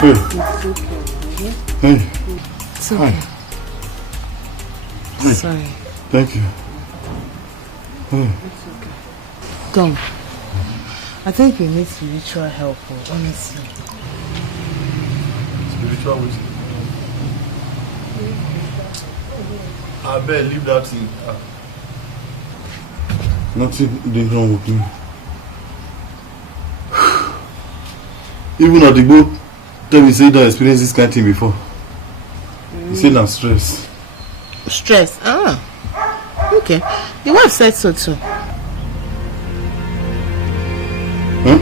Hey. Hey. It's okay. Hey. Sorry. Thank you. Hey. It's okay. Tom, I think we need spiritual help, honestly. Spiritual wisdom. I better leave that thing. Nothing wrong with me. Even Odigbo tell me say you don't experience this kind of thing before. He said I'm stressed. Stress? Ah. Okay. The wife said so too. Huh?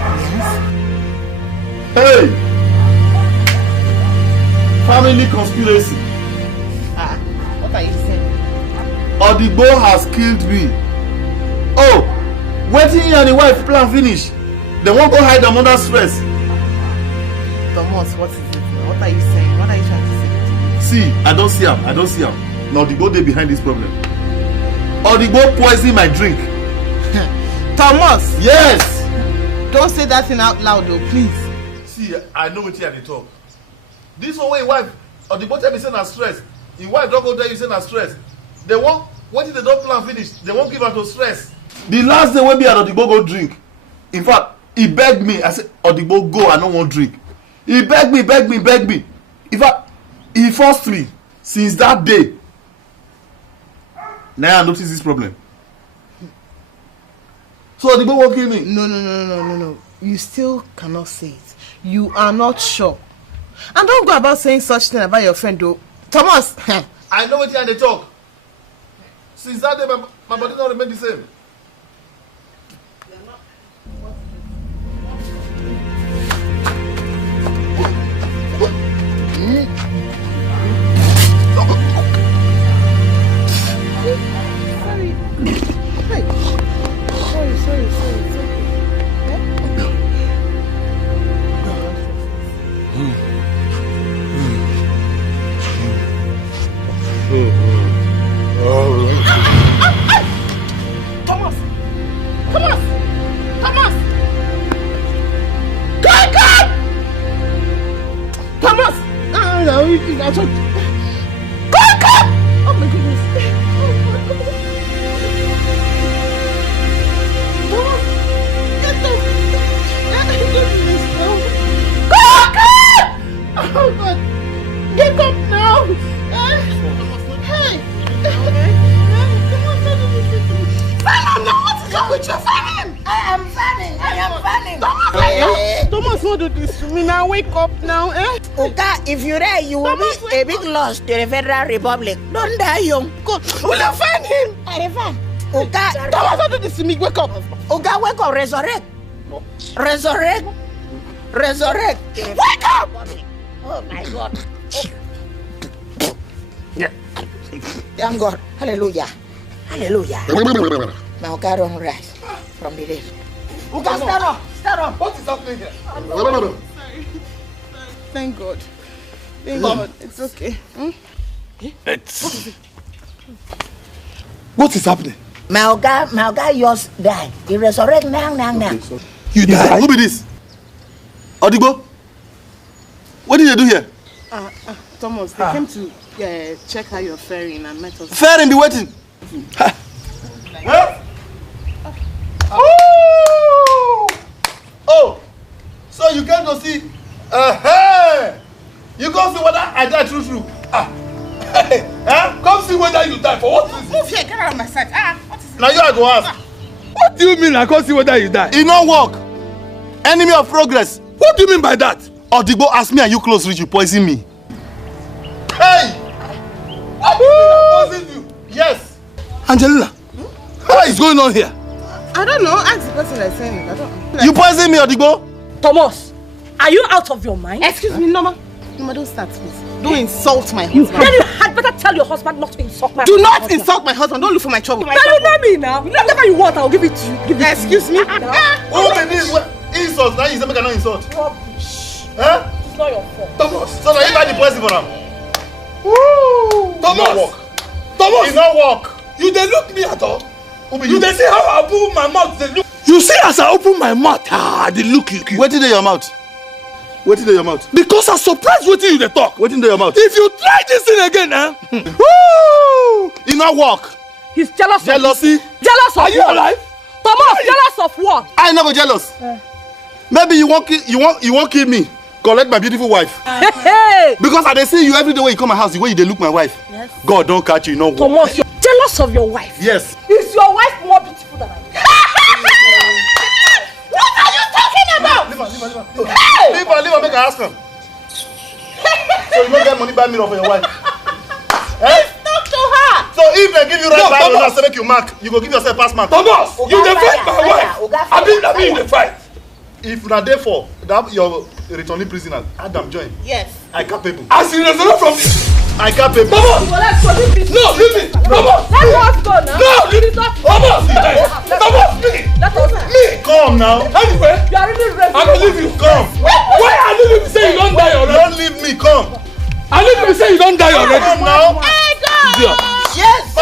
Yes. Hey! Family conspiracy. What are you saying? Odigbo has killed me. Oh! Waiting here and the wife plan finish. They won't go hide them under stress. Thomas, what is it? What are you saying? What are you trying to say? See, I don't see him. Now Odigbo dey behind this problem. Odigbo poison my drink. Thomas! Yes! Don't say that thing out loud though, please. See, I know what you talk. This one way wife, Odigbo tell me say na stress. Your wife don't go tell you say na stress. They won't, what if they don't plan finish? They won't give her to stress. The last day when me and Odigbo go drink, in fact, he begged me. I said, Odigbo, go, I don't want drink. He begged me. In fact, he forced me. Since that day, now I notice this problem. So Odigbo won't kill me. No. You still cannot say it. You are not sure. And don't go about saying such thing about your friend though. Thomas! I know what they talk. Since that day, my body don't remain the same. Sorry. Thomas! Thomas! Come! Oh my goodness! Thomas! Get up! Oh God! Get up now! Hey! What is wrong with you? I am fanning. Thomas, what do this to me now? Wake up now, eh? Oga, if you're there, you will be a big loss to the Federal Republic. Don't die young. God, will you find him? I fan. Oga, Thomas, what do this to me? Wake up. Oga, wake up, resurrect. Wake up! Oh my God. Thank God. Hallelujah. Now God don't rise from the dead. Oga, stand up. What is happening here? Sorry. Thank God. It's okay. What is happening? My Oga just died. He resurrect now. You died? Who be this? Odigbo? What did they do here? Thomas, they came to check how you're faring and met us. Fair and be waiting. Huh? Oh! So you came to see? You come see whether I die true. Come see whether you die. For what reason? Move here, get out of my sight. What is it? Now you are going to ask. What do you mean I can't see whether you die? It don't work. Enemy of progress. What do you mean by that? Odigbo ask me and you close reach, you poison me. Hey! What do you mean I poison you? Yes. Angelina, what is going on here? I don't know. Ask the person that's saying it. I don't know. You poison me, Odigbo? Thomas, are you out of your mind? Excuse me, Norma. Norma, don't start, please. Don't insult my husband. Then you had better tell your husband not to insult my Do husband. not insult my husband. Don't look for my trouble. Now you know me now. Whatever you want, I'll give it to you. Give it Excuse to you. me. What do you mean? Insult. Now you say I cannot insult. Rubbish. Huh? It's not your fault. Thomas. So now you buy the poison for him. Thomas! It not work. You dey look me at all? Who be You dey see how I open my mouth, they look. You see as I open my mouth, they look you. What did your mouth? Wetin dey your mouth? Because I'm surprised wetin you dey talk. Wetin dey your mouth? If you try this thing again, Woo! E no work. He's jealous Jealousy. Jealous of are you what? alive? Thomas, jealous of what? I no go jealous. Maybe you wan kill me. Collect my beautiful wife. Hey! Because I dey see you every day when you come my house, the way you dey look my wife. Yes. God don catch you, no work. Thomas, you're jealous of your wife. Yes. Is your wife more beautiful than I am? What are you talking about? Leave her, make her ask am. So you no get money buy mirror for your wife? Talk to her. So if they give you right buy now say make you mark, you go give yourself pass mark. Thomas, you dey fight my wife. I mean you dey fight. If na dey for that your returning prisoner, Adam join. Yes. I capable. As you resolve from this. I capable. Thomas! Well, let's go. Leave this. No, leave me! Thomas! Let us go now. No, leave me! Thomas! Thomas, me! Let us go. Me! Come now. Anyway, You are really ready. I don't leave you. Come. Why I leave you say you don't die already? Don't leave me. Come. I leave you say you don't die already. Come now. Idiot. Yes.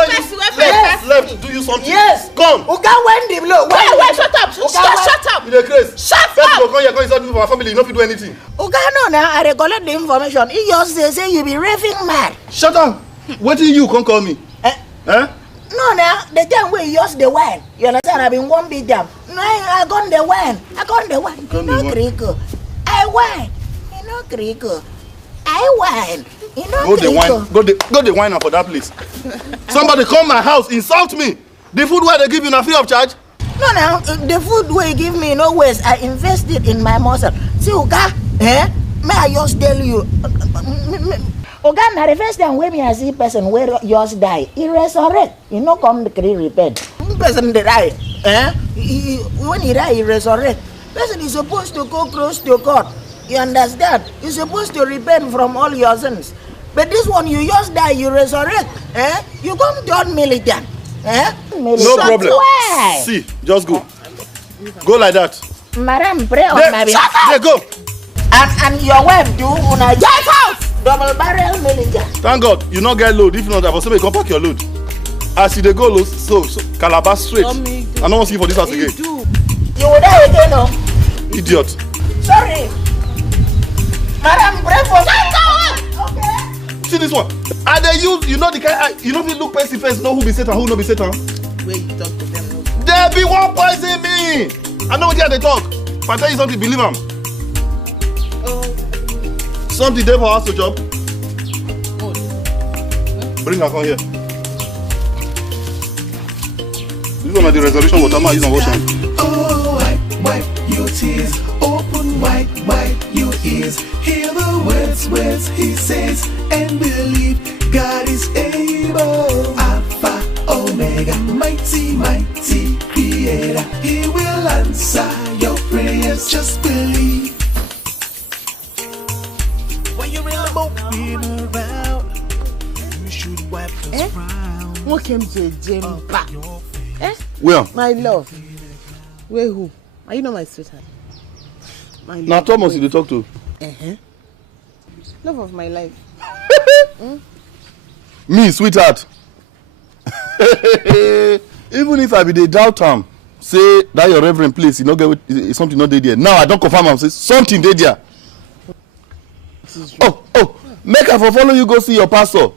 Left. Do you something? Yes. Come. Oga Wendy blow. Wait, shut up. Shut up. You dey craze. Shut First up. go come here, come insult me for my family. You no fit do anything. Oga no now I recollect the information. He just say you be raving mad. Shut up. Wetin you come call me? No now the time we use the wine. You understand? I been one beat them. No, I got the wine. You know critical. I wine. You know critical. I wine. You know Go the wine. Go the wine for that place. Somebody come my house, insult me. The food where they give you na free of charge? No now the food wey you give me no waste. I invested in my muscle. See Oga, may I just tell you. Oga na the first time wey me I see person wey just die, he resurrect. He no come to repent. Person dey die, when he die, he resurrect. Person is supposed to go close to God. You understand? You're supposed to repent from all your sins. But this one, you just die, you resurrect. You come turn militant. No problem. Why? See, just go. Go like that. Madam, pray on my behalf. There, go. And your wife do una get out. Double barrel militant. Thank God, you not get load. If not, I will say, come pack your load. As you dey go low, so Calabash straight. I don't want to see you for this house again. You will die again, no? Idiot. Sorry. Madam, pray for me. Okay. See this one. And they use, you know the kind, you know if you look face to face, know who be Satan, who no be Satan. Where you talk to them, no? There be one poison me. I know what they talk. If I tell you something, believe them. Something there for us to job. Bring her come here. This one is the resolution water man use on ocean. Oh, wipe your tears. Open wide your ears. Hear the words he says and believe God is able. Alpha, Omega, mighty creator. He will answer your prayers. Just believe. When you're in the boat, around, you should wipe the frown. Who came to Jemba? Where? My love. Where who? Are you not my sweetheart? My Now Thomas you dey talk to. Love of my life. Me, sweetheart. Even if I be dey doubt am, say that your reverend place, you no get something not dey there. Now I don't confirm am, say something dey there. Oh, make I for follow you go see your pastor.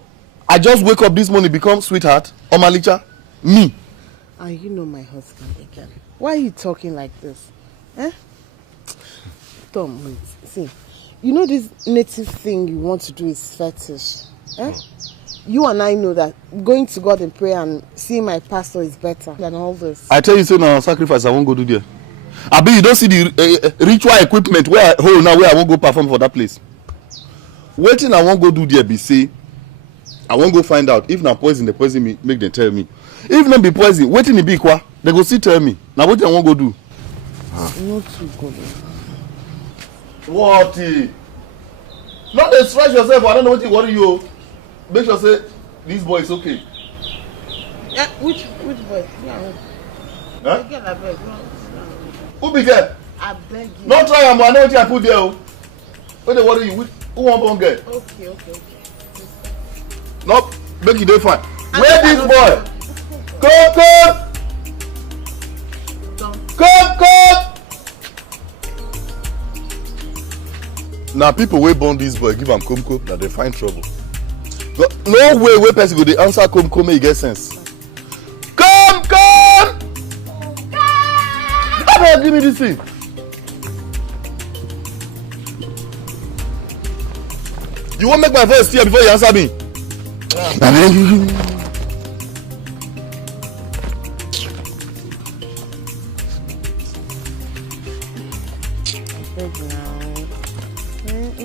I just wake up this morning, become sweetheart, Omalicha, me. And you know my husband again. Why are you talking like this? Tom, wait. See, you know this native thing you want to do is fetish. You and I know that going to God in prayer and seeing my pastor is better than all this. I tell you, say now sacrifice I won't go do there. Abi you don't see the ritual equipment where I hold now where I won't go perform for that place. Waiting I won't go do there be say I won't go find out if na poison they poison me make them tell me. If not be poison, waiting it be qua they go still tell me. Now what I won't go do? Not too good. What? Not dey stress yourself. I don't know what you worry you. Make sure say this boy is okay. Yeah, which boy? Yeah. Huh? Again, I beg. No. Who be there? I beg you. Not try am, I know what I put there. When they worry you, who want born girl? Okay. No, make you dey fine. Where this boy? Come. Now people wey born this boy give am komko that they find trouble. No way wey person go dey answer komko make e get sense. Come! Abeg give me this thing. You wan make my voice clear before you answer me? You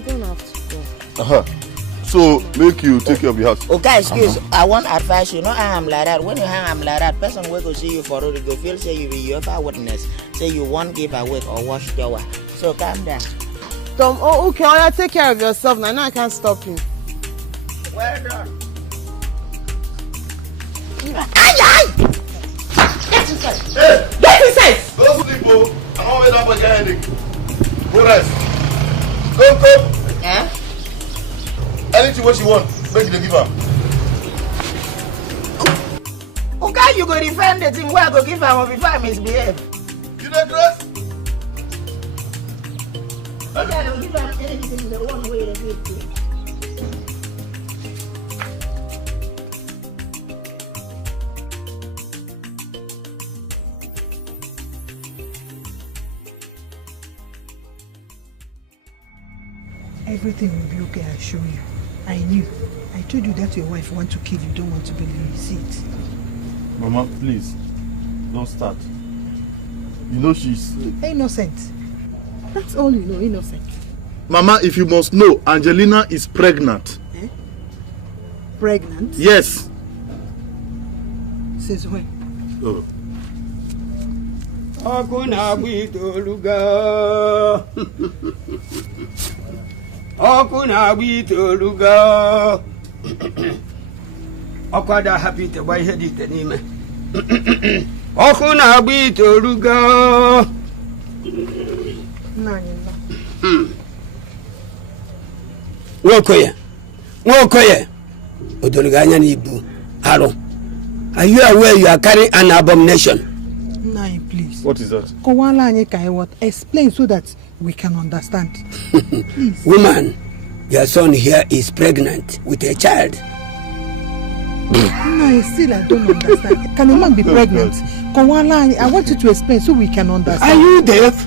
don't have to go. So make you take care of the house. Okay, excuse. I want advice. You know how I'm like that. When you hang I'm like that, person will go see you for road, go feel say you be UFA witness. Say you won't give away or wash your. So calm down. Tom, oh, okay, I'll take care of yourself now. Now I can't stop you. Well done. Aye! Get inside! Hey! Get inside! Don't sleep, oh. I don't wait up for your headache. Go rest. Come. Eh? Anything what you want, make you give her. Okay, you go defend the thing where I go give her before I misbehave. You don't dress? Okay, I don't give her anything the one way they give to. Everything will be okay, I assure you. I knew. I told you that your wife wants to kill you, don't want to believe me. See it. Mama, please, don't start. You know she's... Innocent. That's all you know, innocent. Mama, if you must know, Angelina is pregnant. Eh? Pregnant? Yes. Since when? Oh. Okuna Okwada happy to buy head it anime. Okuna Wokoye. Odoluganya ni Igbo. Aro. Are you aware you are carrying an abomination? Nine, please. What is that? Explain so that we can understand. Please. Woman, your son here is pregnant with a child. No, still I don't understand. Can a man be pregnant? I want you to explain so we can understand. Are you deaf?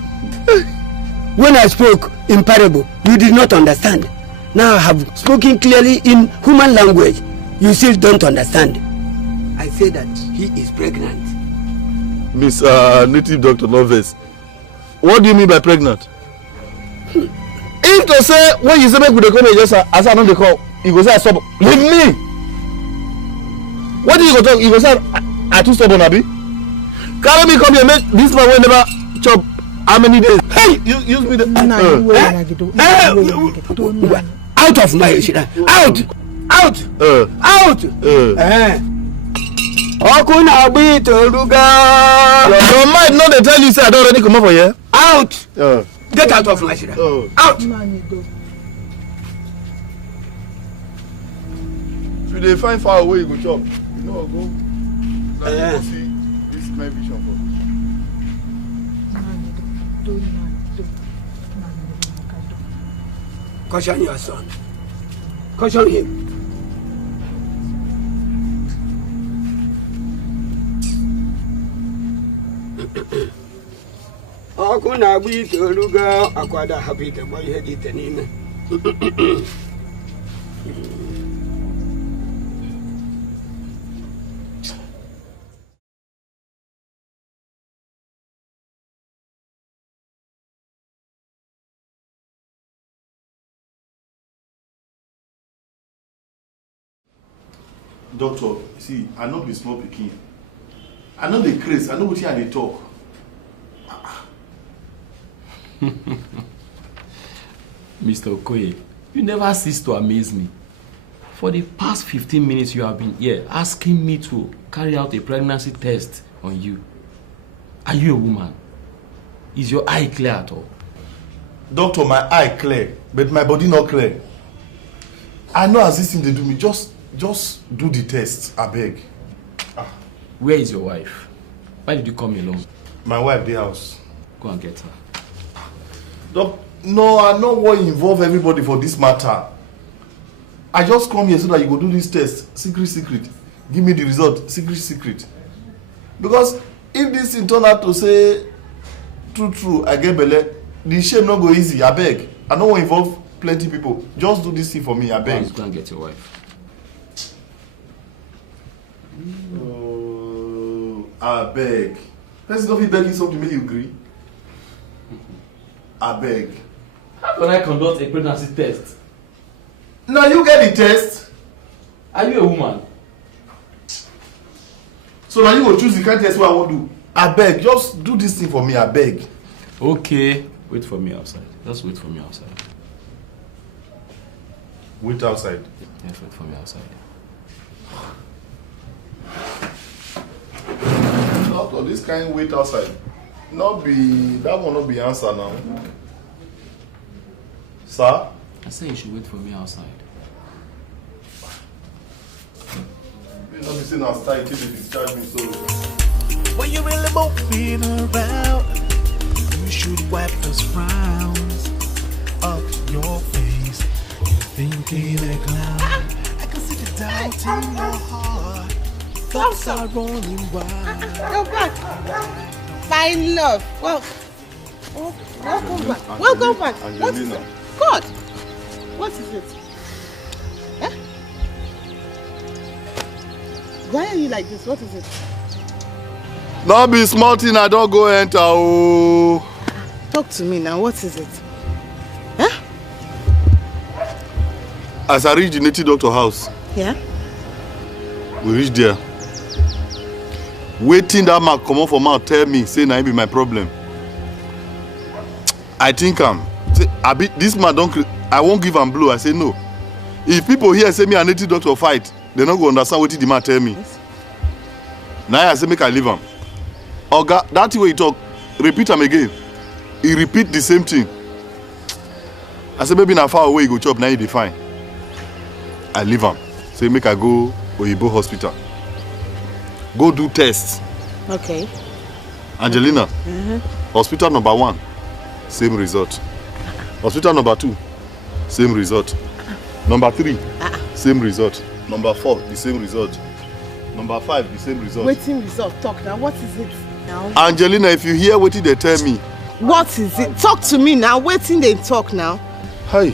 When I spoke in parable, you did not understand. Now I have spoken clearly in human language. You still don't understand. I say that he is pregnant. Miss Native Doctor Loves. What do you mean by pregnant? If to say when you say make we dey come here just as I know they call, you go say I stop. Leave me. What do you go talk? You go say I too stubborn, abi? Carry me come here, make this man will never chop how many days? Hey, you use me the out of my out. Okuna beat Oluga. Your mind no dey tell you say I don't already come over here. Out. Get out of my shida. Out. If you dey find far away, you go chop. You know go. Like you go see this my vision for. Caution your son. Caution him. Okuna beat Oluga. Akwada happy to buy head it anime. Doctor, see, I no be small pikin. I know the craze. I know what I dey talk. Mr. Okoye, you never cease to amaze me. For the past 15 minutes you have been here asking me to carry out a pregnancy test on you. Are you a woman? Is your eye clear at all? Doctor, my eye clear, but my body not clear. I know as this thing they do me. Just do the test, I beg. Where is your wife? Why did you come alone? My wife, the house. Go and get her. No, I no wan involve everybody for this matter. I just come here so that you go do this test secret. Give me the result secret. Because if this thing turn out to say true, I get belle, the shame no go easy. Abeg, I no wan involve plenty people. Just do this thing for me, abeg. Go and get your wife. Oh, abeg. Person no fit beg you something make you gree. Abeg. How can I conduct a pregnancy test? Now you get the test. Are you a woman? So now you go choose the kind of test wey I wan do. Abeg, just do this thing for me, abeg. Okay, wait for me outside. Just wait for me outside. Wait outside. Yes, wait for me outside. Doctor, this kind wait outside. Not be that one not be answer now. Sir? I said you should wait for me outside. You know be saying outside till they discharge me so. When you really won't be around, you should wipe those frowns off your face. You're thinking a clown. I can see the doubt in your heart. Thoughts are rolling wild. Go back. My love. Welcome back. Welcome back. What is it? God. What is it? Eh? Why are you like this? What is it? No be small thing, I don't go enter. Oh. Talk to me now. What is it? Eh? As I reach the native doctor house, Yeah? we reach there. Waiting that man come out for mouth tell me, say na be my problem. I think this man don't. I won't give am blow. I say no. If people here say me and native doctor fight, they not go understand what the man tell me. Yes. Now I say make I leave him. Oga, that way he talk, repeat him again. He repeat the same thing. I say maybe na far away he go chop, now he dey fine. I leave him. Say make I go Oyibo hospital. Go do tests. Okay. Angelina, hospital number 1, same result. Hospital number 2, same result. Number 3, same result. Number 4, the same result. Number 5, the same result. Waiting result. Talk now. What is it now? Angelina, if you hear what they tell me. What is it? Talk to me now. Waiting they talk now. Hey.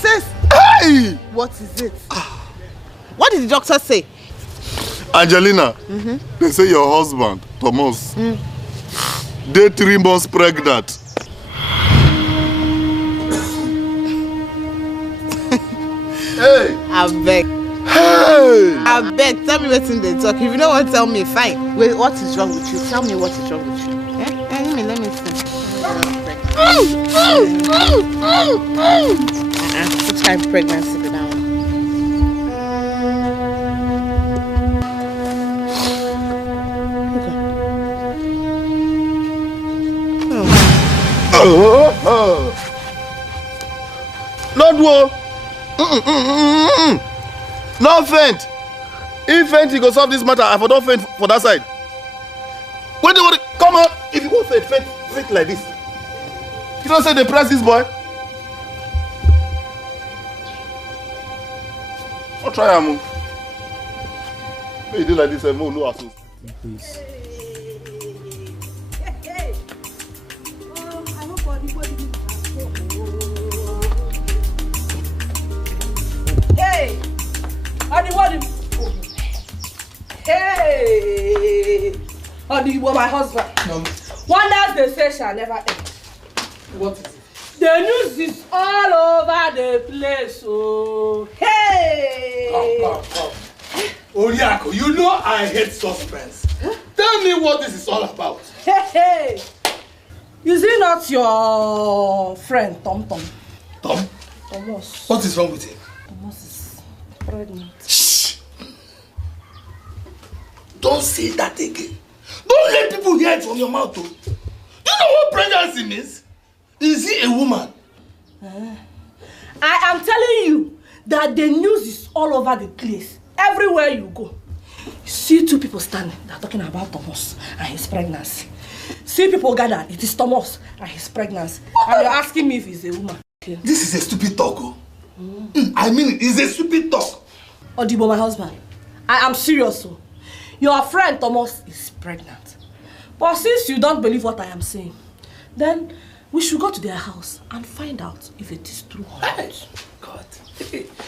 Sis. Hey. What is it? What did the doctor say? Angelina, they say your husband, Thomas, they're 3 months pregnant. Hey! I beg. Hey! I beg. Tell me what's in the talk. If you don't want to tell me, fine. Wait, what is wrong with you? Tell me what is wrong with you. Let me see. What kind of pregnancy be now? Not wo. No faint. If faint, you go solve this matter. I for don't faint for that side. Wait, come on. If you want faint like this. You don't say they press this boy. I'll try and move. Maybe you do like this and move. No assist. Please. Hey! Hey! My husband. Wonders they say shall never end. What is it? The news is all over the place. Oh, hey! Come. Oriako, you know I hate suspense. Huh? Tell me what this is all about. Hey! Is he not your friend, Tom? Thomas. What is wrong with him? Thomas is pregnant. Shh! Don't say that again. Don't let people hear it from your mouth. Do you know what pregnancy means? Is he a woman? I am telling you that the news is all over the place. Everywhere you go. You see 2 people standing. They're talking about Thomas and his pregnancy. See people gather. It is Thomas and his pregnancy. And you're asking me if he's a woman. Okay. This is a stupid talk. Oh. I mean, it's a stupid talk. Odibo, my husband, I am serious. So. Your friend Thomas is pregnant. But since you don't believe what I am saying, then we should go to their house and find out if it is true or not. God.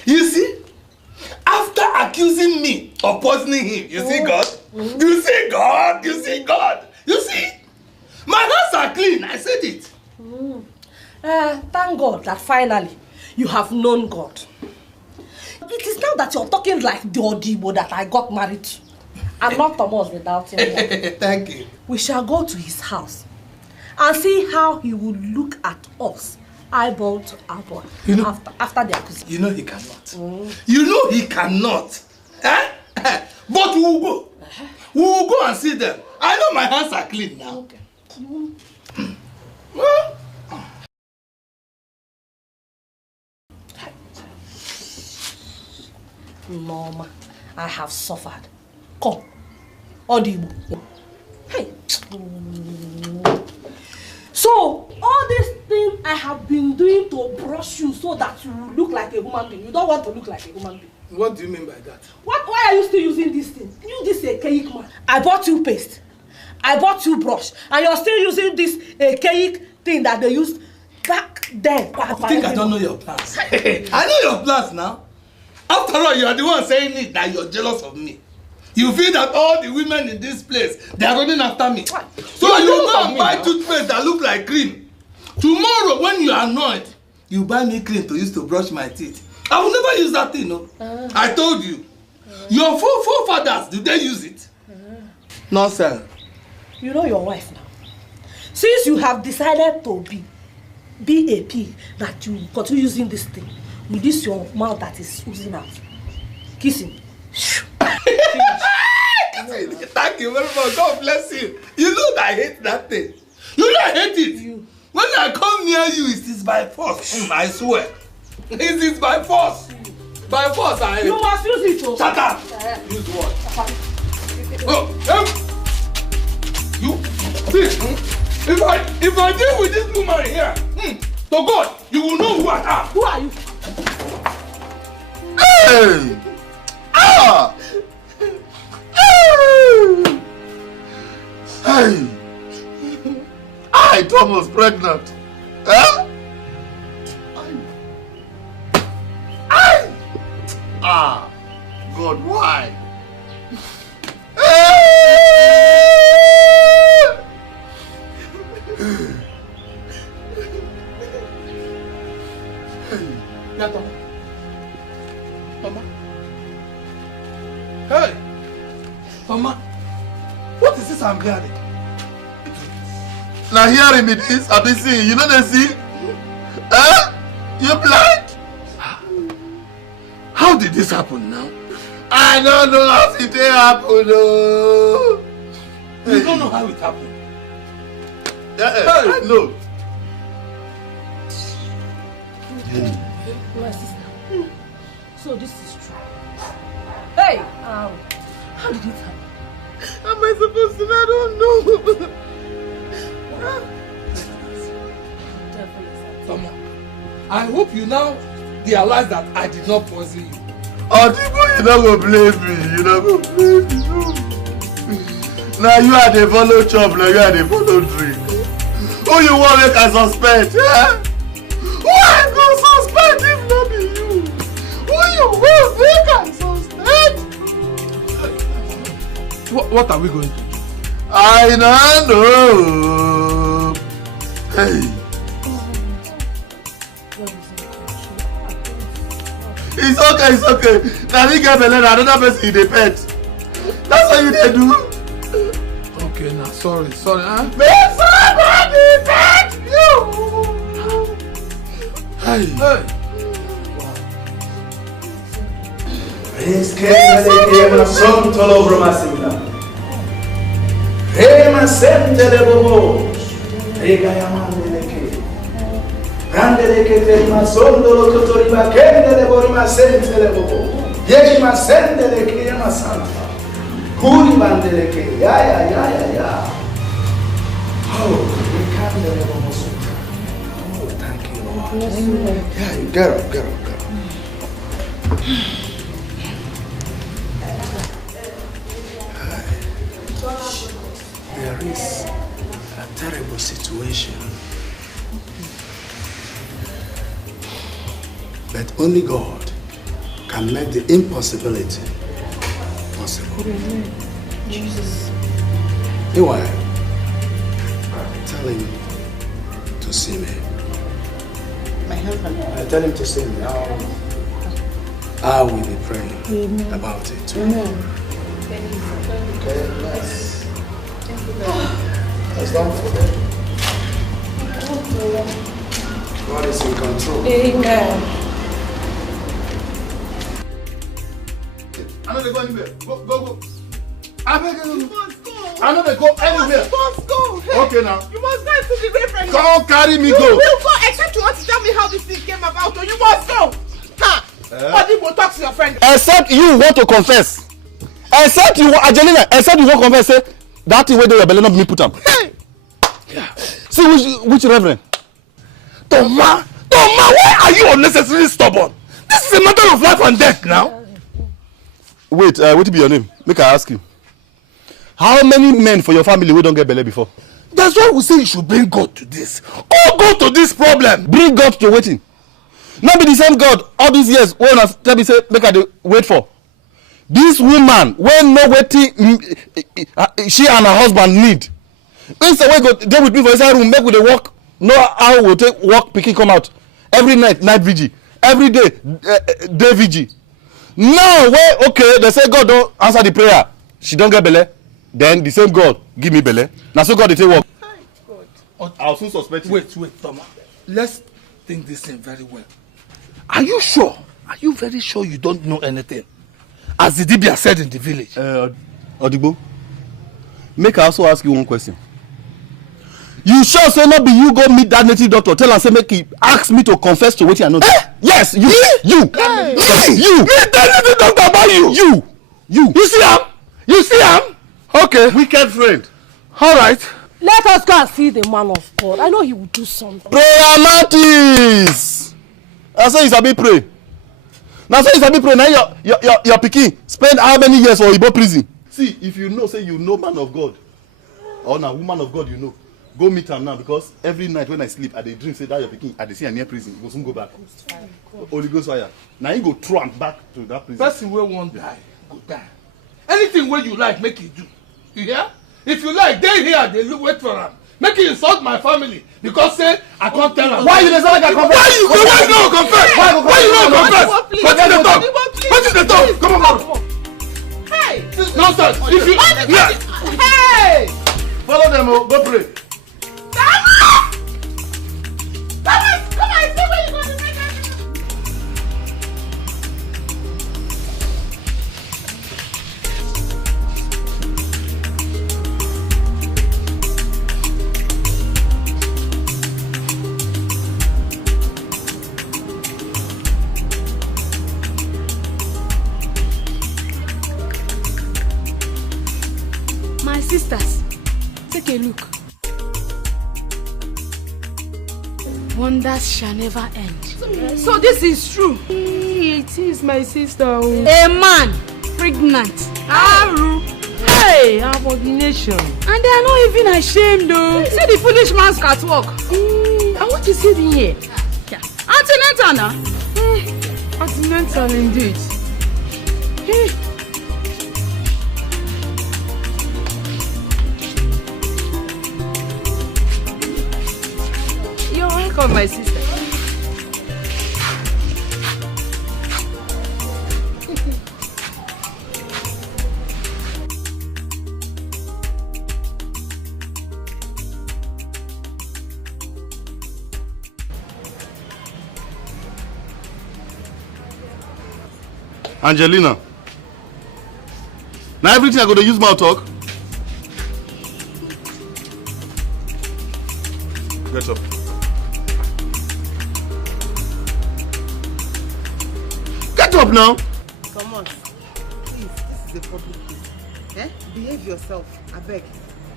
You see? After accusing me of poisoning him, you see God? You see God? You see God? You see? My hands are clean. I said it. Thank God that finally you have known God. It is now that you're talking like the Odibo that I got married to. And not Thomas without him. Thank you. We shall go to his house and see how he will look at us, eyeball to eyeball, after the accusation. You know he cannot. You know he cannot. Eh? But we will go. We will go and see them. I know my hands are clean now. Okay. Norma, I have suffered. Come, Odibo. Hey. So, all these things I have been doing to brush you so that you look like a human being. You don't want to look like a human being. What do you mean by that? Why are you still using this thing? You this archaic man. I bought you paste. I bought you brush. And you're still using this archaic thing that they used back then. I think I don't know your plans. I know your plans now. After all, you are the one saying it that you're jealous of me. You feel that all the women in this place, they are running after me. So you go and buy toothpaste that look like cream. Tomorrow, when you are annoyed, you buy me cream to use to brush my teeth. I will never use that thing, no. I told you. Your forefathers, do they use it? Nonsense. You know your wife now. Since you have decided to be a pig, that you continue using this thing, with this your mouth that is oozing out. Kiss him. Thank you very much. God bless you. You know that I hate that thing. You know I hate it. When I come near you, it is by force. I swear. It is by force. By force I hate. You must use it. Oh. Shut up. Use what? Oh, you see, if I deal with this woman here, to God, you will know who I am. Who are you? Hey! Ah! Hey! I Thomas pregnant. Huh? Ah! God, why? Mama. Hey! Mama, what is this I'm hearing? Now hearing me this, I've been seeing. You know they see? Huh? You blind? How did this happen now? I don't know how it happened. Oh. You don't know how it happened? I know. My sister. So this is true. Hey, how did it happen? Am I supposed to? I don't know. Come on. I hope you now realize that I did not poison you. Odibo, you not go blame me. You not go blame me. Now you are the follow chop, now you are the follow drink. Who you want make I suspect? Yeah? Who I go suspect if not be you? Who you want make I suspect? What are we going to do? I don't know. Hey. It's okay, it's okay. Now we get belay, another person in the pet. That's what you dey do. Okay, now sorry, huh? May somebody pet you. Hey. Oh, thank you, Lord. Yeah, you get up. There is a terrible situation. But only God can make the impossibility possible. Jesus. Anyway, tell him to see me. My husband. Tell him to see me. I will be praying about it too. Okay, let's don't forget. God is in control. Amen. I know they go anywhere. Go. I beg you. You must go. I know they go anywhere. You must go. Hey, Okay now. You must go to the reverend. Come carry me You go. will go except you want to tell me how this thing came about. Or you must go. Ha! But you will talk to your friend. Except you want to confess. Except you, Angelina, except you want to confess, say, that thing where they were belly not me put them. Hey! Yeah. See which reverend? Toma, why are you unnecessarily stubborn? This is a matter of life and death now. Wait, what be your name? Make I ask you. How many men for your family we don't get belly before? That's why we say you should bring God to this. All God to this problem. Bring God to waiting. Not be the same God all these years when I tell me say make I wait for. This woman when no waiting she and her husband need. Instead we go dey with me for inside room make we dey work. Know how we take work pikin come out every night vigil, every day day vigil. Now where okay they say God don't answer the prayer, she don't get belle, then the same God give me belle. Now so God dey take work. I'll soon suspect you. Wait, Thomas. Let's think this thing very well. Are you sure? Are you very sure you don't know anything? As the Dibia said in the village. Odigbo, make I also ask you one question. You sure say not be you go meet that native doctor, tell am say make he ask me to confess to wetin I know. Yes, you. You. Me tell native doctor about you. You. You see him? You see him? Okay. Wicked friend. All right. Let us go and see the man of God. I know he will do something. Prayer mantis. I say you sabi pray. Now say you sabi pray. Now your pikin spend how many years for Igbo prison? See, if you know say you know man of God, or na woman of God you know, go meet am now because every night when I sleep I dey dream say that your pikin I dey see am near prison. He go soon go back. Holy Ghost fire. Now he go throw am back to that prison. Person wey wan die go die. Anything wey you like make you do. You hear? If you like, dey here, dey wait for am. Make you insult my family because say I can't tell am. Why you dey sound like I confess? Why you no confess? Why you no confess? What is the talk? What is the talk? Come on. Hey! Nonsense. If you Hey! Follow them, go pray. Come on, see where you going to make it. My sisters, take a look. Wonders shall never end. So this is true. It is, my sister. A man pregnant. Aru. Hey, abomination. And they are not even ashamed though. See the foolish man's catwalk. And what is it in here? Yeah. Antenatal now. Continental indeed. You're welcome, my sister. Angelina. Now everything I go to use mouth talk. Get up. Get up now. Come on. Please, this is a public place. Behave yourself, I beg.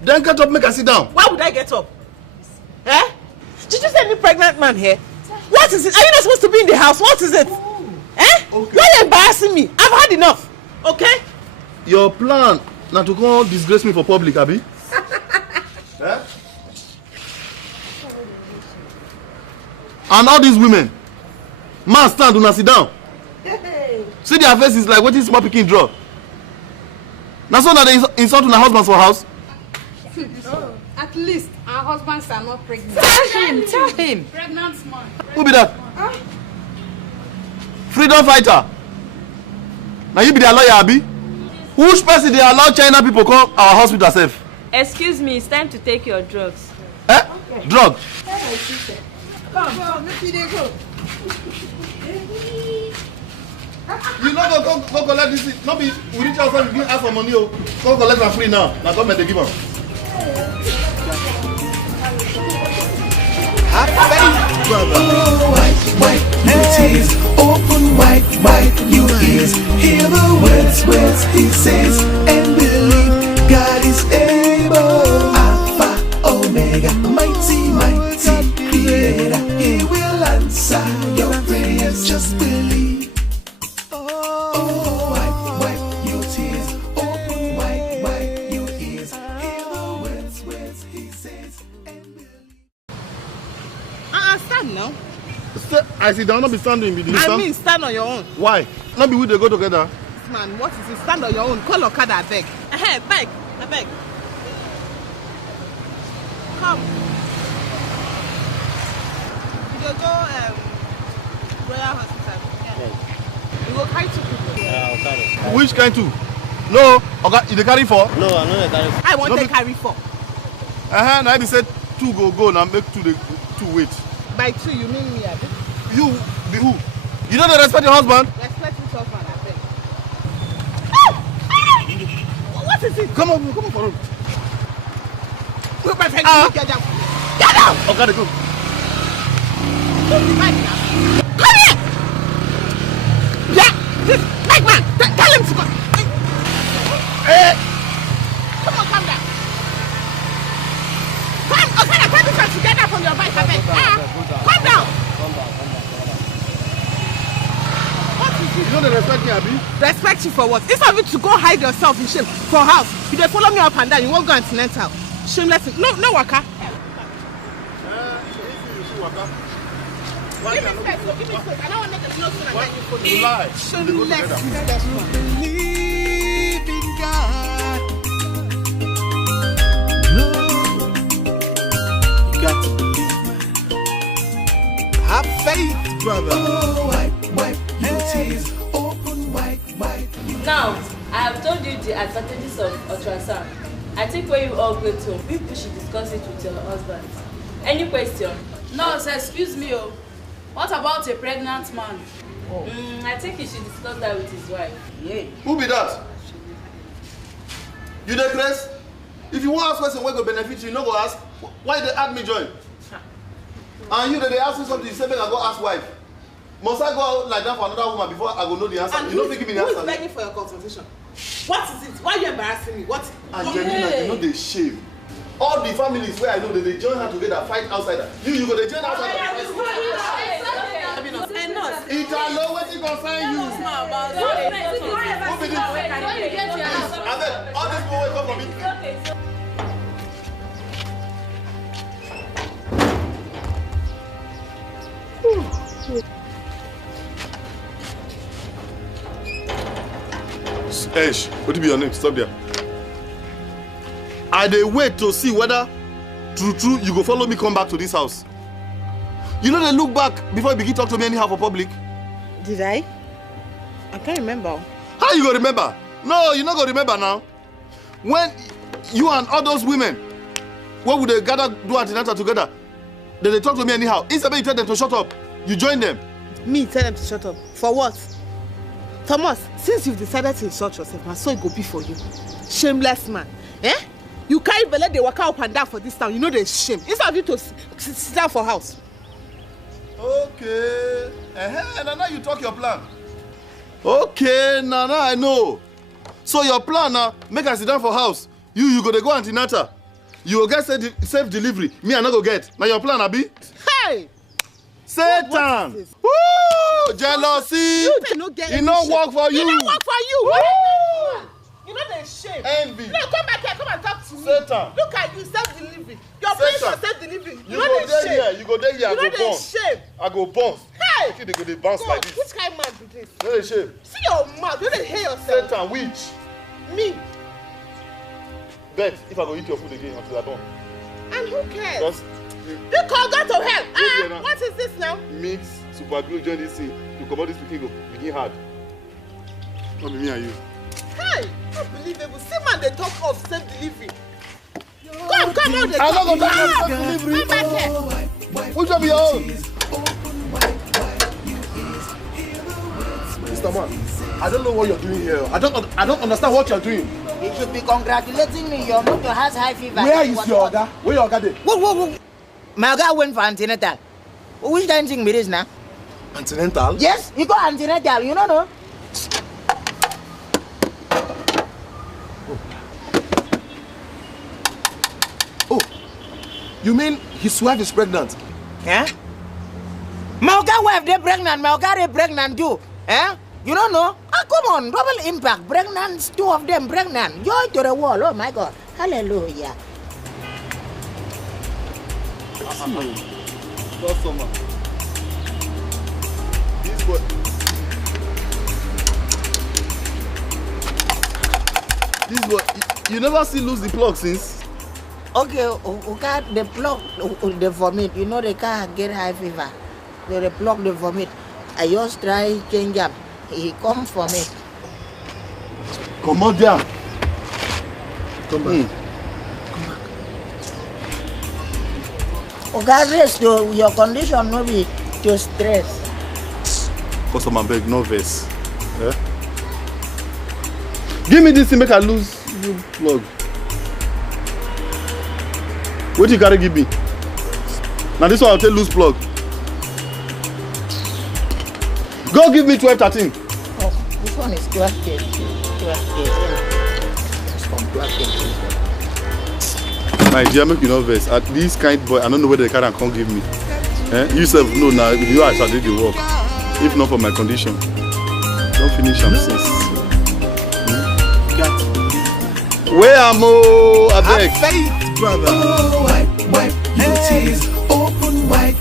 Then get up, make her sit down. Why would I get up? Eh? Did you send me pregnant man here? What is it? Are you not supposed to be in the house? What is it? Eh? Okay. Why are you embarrassing me? I've had enough. Okay? Your plan now to go disgrace me for public, Abi? Eh? And all these women, man stand, do not sit down. See their faces like what is small picking draw. Now so that they insult to their husbands for house. Oh, at least our husbands are not pregnant. Tell him. Pregnant man. Who be that? Huh? Freedom fighter. Now you be their lawyer, Abi? Which person they allow China people come our hospital safe? Excuse me, it's time to take your drugs. Eh? Okay. Drug? Come, let me go. You not go collect this. Not be we reach outside, we give ask for money. Go collect my free now. Now government they give them. Oh, white your tears, open wide your ears. Hear the words he says, and believe God is able. Alpha, Omega, mighty Creator. He will answer your prayers. Just believe. Oh, wipe your tears, open wide your ears. Hear the words he says, and believe. Stand now. I sit down, not be standing. Be I mean, stand on your own. Why? Not be we they go together. Man, what is it? Stand on your own. Call Okada, I beg. Hey, beg. I beg. Come. You go Royal Hospital. Yeah. You go carry 2 people. Yeah, I'll carry. Which kind two? No, okay, you dey carry 4? No, I'm not carry 4. I want to carry 4. Now I said 2 go now make 2 wait. By 2 you mean me, Abi? You be who? You don't respect your husband? Respect his husband, I beg. What is it? Come on for room. Look, my friend, get down. Get down! Okay, go. Come here! Yeah, this big man, tell him to go. Hey! Come on, calm down. Come, okay, tell this one to get down from your bike, I beg. Calm down. You don't respect me, Abi? Respect you for what? Instead of you to go hide yourself in shame for house, you dey follow me up and down, you won't go antenatal. Shameless. No waka. Give me space. I don't want to make a no sooner than you follow. You lie. Shameless. Believe in God. No, you got to believe, man. Have faith, brother. Oh, wipe your tears. Open wide. Now, I have told you the advantages of ultrasound. I think when you all go to home, people should discuss it with your husband. Any question? No, sir, excuse me. What about a pregnant man? I think he should discuss that with his wife. Yeah. Who be that? You dey craze? If you want ask question wey go benefit you, no go ask. Why they add me join? And you they ask me something, you say make I go ask wife. Must I go out like that for another woman before I go know the answer? And you don't give me the answer. answer. Who is begging for your consultation? What is it? Why are you embarrassing me? What? Angelina, you know they shame. All the families where I know that they join her together, fight outsider. You go they join outsider. Italo, what you concern you? Who be this? All these people wake up from Italy. Ash, what will be your name? Stop there. I dey wait to see whether true you go follow me come back to this house. You know they look back before you begin talk to me anyhow for public. Did I? I can't remember. How you go remember? No, you not go remember now. When you and all those women, what would they gather do antenatal together? Then they talk to me anyhow. Instead you tell them to shut up, you join them. Me tell them to shut up. For what? Thomas, since you've decided to insult yourself, man, so it go be for you. Shameless man. Eh? You can't even let the waka up and down for this town. You know there's shame. Instead of you to sit down for house. Okay. Now you talk your plan. Okay, now I know. So your plan now, make us sit down for house. You go to go antenatal. You go get safe delivery. Me, I no go get. Now your plan, Abi? Hey! Satan! Woo! Jealousy! You no get it no work for you. It no work for you. Woo! You know the shame. Envy. No, come back here. Come and talk to me. Satan. Look at you, self-delivery. Your place for self-delivery. You know the shame. You go there here. I go bounce. Shame. I go bounce. Hey! Okay, they go dey bounce like this. Which kind of man be this? No dey shame. See your mouth. You don't hear yourself. Satan, witch. Me. Bet if I go eat your food again until I done. And who cares? Just you call God to hell. What is this now? Mix, super glue, join this thing. You come out this weekend, go begin hard. Not be me and you. Hey, unbelievable. See man, they talk of self-delivery. Come on, I'm not going to talk of self-delivery. Come back here. Which one be your own? Mr. Man, I don't know what you're doing here. I don't understand what you're doing. You should be congratulating me. Your motor has high fever. Where is your Oga? Where your Oga dey? Whoa. My Oga went for antenatal. Which kind of thing it is now? Antenatal? Yes, you go antenatal. You don't know? Oh, you mean his wife is pregnant? Yeah? My Oga wife they pregnant. My Oga they pregnant too. Eh? You don't know? Ah, come on, double impact. Pregnant, two of them pregnant. Joy to the wall. Oh my God. Hallelujah. Customer. This boy. This boy. You never see lose the plug since. Okay, Oga, the plug, the vomit. You know the car get high fever. So the plug, the vomit. I just try change up. He come for me. Come on there. Come back. Oga, rest your condition no be to stress. Customer beg, no verse. Yeah? Give me this thing, make I lose the plug. What you carry give me? Now this one I'll tell lose plug. Go give me 12, 13. Oh, this one is 12 days. 12 days. It's from 12 days. My dear, make you no verse. At this kind boy, I don't know whether the car can give me. You self know now, you are shall do the work. If not for my condition. Don't finish am since. Where am I beg? Have faith, brother. Oh, wipe your tears. Open wide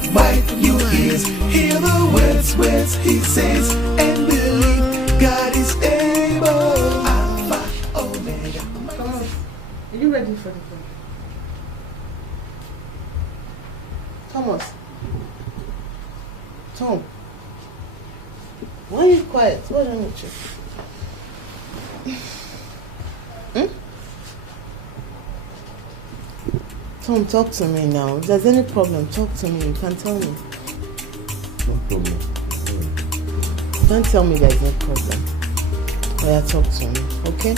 your ears. Hear the words he says, and believe God is able. Alpha, Omega. Are you ready for the phone? Thomas. Tom. Why are you quiet? What's wrong with you? Tom, talk to me now. If there's any problem, talk to me. You can tell me. No problem. Don't tell me there's no problem. Oh, yeah, talk to me, okay?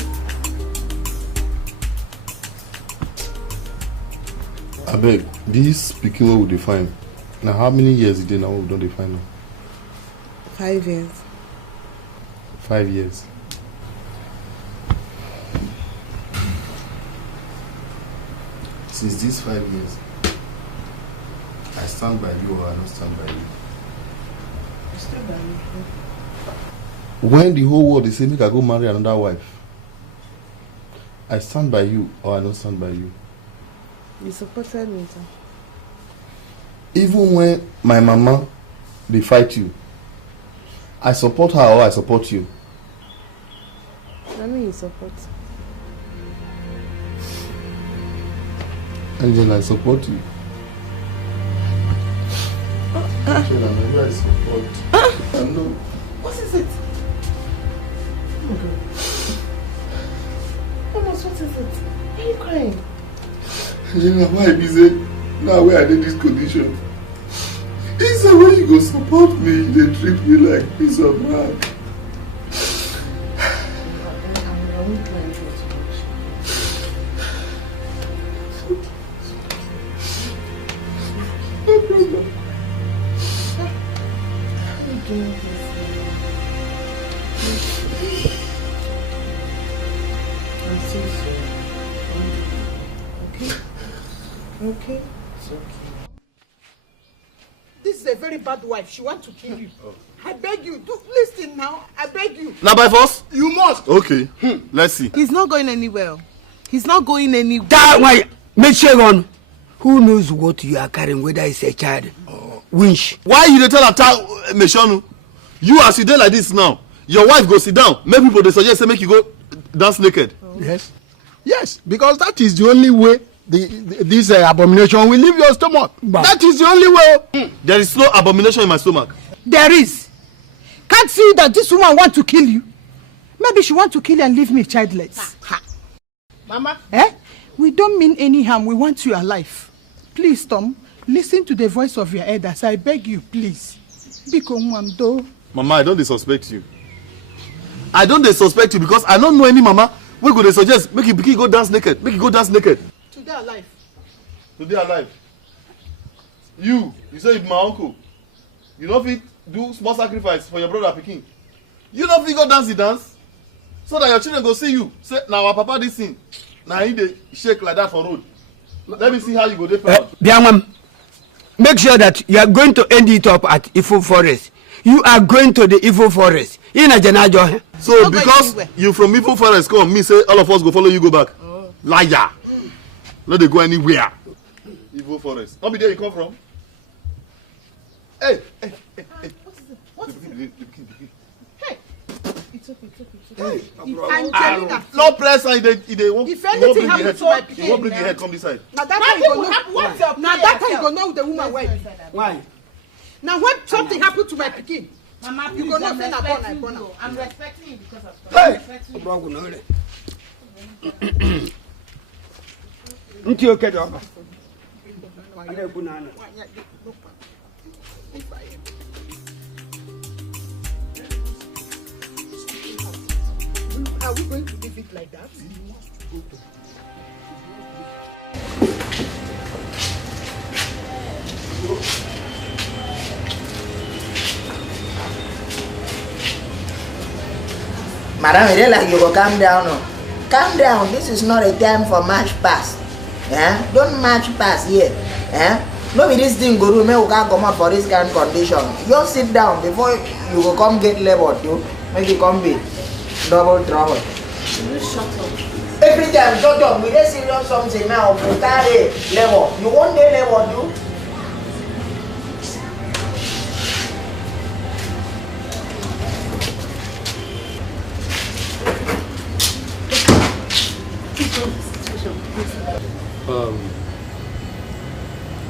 I beg, this speaking what we define. Now how many years is it now we don't define now? 5 years. 5 years. Since these 5 years, I stand by you or I don't stand by you. Stand by me. When the whole world is saying make I go marry another wife, I stand by you or I don't stand by you. You supported me, sir. Even when my mama, they fight you, I support her or I support you. I mean you support. Angela, I support you. Angela, maybe I support. I know. What is it? Oh my God. Thomas, what is it? Why are you crying? Angela, why be say now where I did this condition? It's the way you go support me, they treat me like piece of rag. No problem. I'm so sorry. Okay? Okay? It's okay. This is a very bad wife. She wants to kill you. Oh. I beg you. Listen now. I beg you. Now by force? You must. Okay. Let's see. He's not going anywhere. He's not going anywhere. That why, make sure on. Who knows what you are carrying, whether it's a child or winch. Why you dey tell her Meshonu? You as you dey like this now, your wife go sit down. Make people dey suggest say make you go dance naked. Oh. Yes. Yes, because that is the only way this abomination will leave your stomach. But that is the only way. There is no abomination in my stomach. There is. Can't see that this woman want to kill you. Maybe she want to kill you and leave me childless. Ha. Mama. Eh? We don't mean any harm. We want you alive. Please, Tom, listen to the voice of your elders. I beg you, please. Mama, I don't dey suspect you. I don't dey suspect you because I don't know any mama wey go dey suggest make you go dance naked. Make you go dance naked. Today alive. Today alive. You say you be my uncle. You no fit do small sacrifice for your brother pikin. You no fit go dance the dance so that your children go see you. Say, na our papa this thing. Na he dey shake like that for road. Let me see how you go dey proud. Biamam, make sure that you are going to end it up at Ifo Forest. You are going to the Ifo Forest. In a Janajo. So because you from Ifo Forest come, me say all of us go follow you go back. Oh. Liar. No dey go anywhere. Ifo Forest. Not be there you come from. Hey. What is it? Hey. It's okay. Hey, no press and they won't. If anything happens to my pikin, you won't bring the head come this side. Now that time you go know. Now that time you go know the woman wife. Why? Now when something happen to my pikin, Mama, you go know say na born I born. I'm respecting you because of Hey. Nti okay do. Are we going to leave it like that? Madam, I really like you go calm down. No? Calm down. This is not a time for march pass. Yeah? Don't march pass here. Yeah? No be this thing go do, make you can't come up for this kind of condition. Just sit down before you go come get labeled too. Make you come be double trouble. You shut up. Every time shut up. We dey serious something now. You carry label. You want the label too?